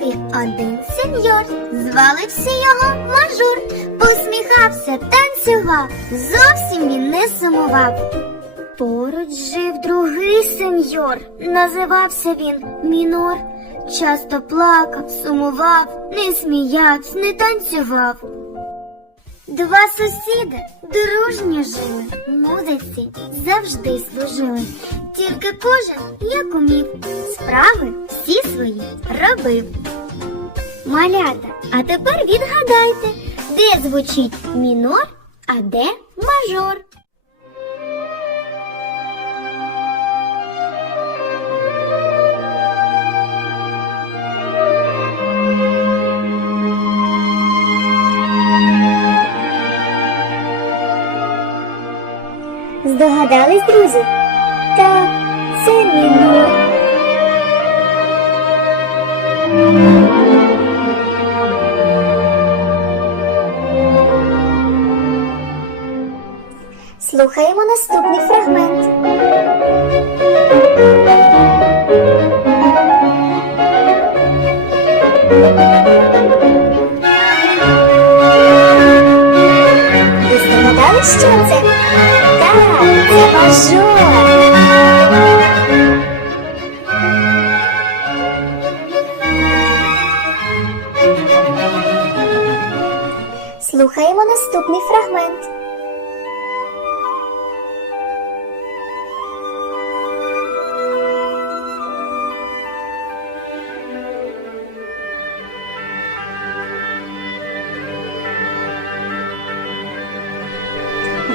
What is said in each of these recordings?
один сеньор, звали всі його мажур, посміхався, танцював, зовсім він не сумував. Поруч жив другий сеньор, називався він Мінор. Часто плакав, сумував, не сміявся, не танцював. Два сусіди дружньо жили, музиці завжди служили. Тільки кожен, як умів, справи всі свої робив. Малята, а тепер відгадайте, де звучить мінор, а де мажор. Здогадались, друзі? Так, це мінор. Слухаємо наступний фрагмент. Ви здогадались, що це? Слухаємо наступний фрагмент.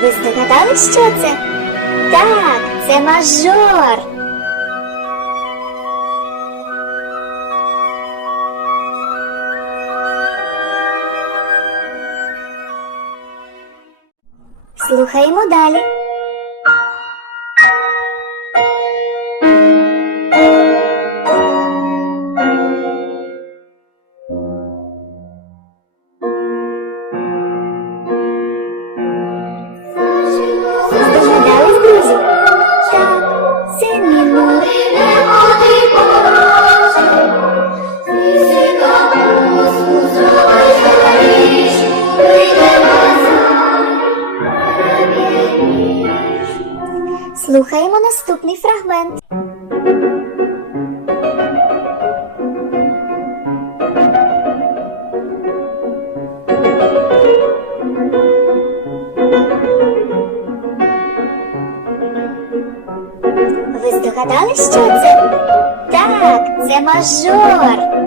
Ви здогадались, що це? Так, це мажор. Слухаємо далі. Слухаємо наступний фрагмент. Ви здогадались, що це? Так, це мажор.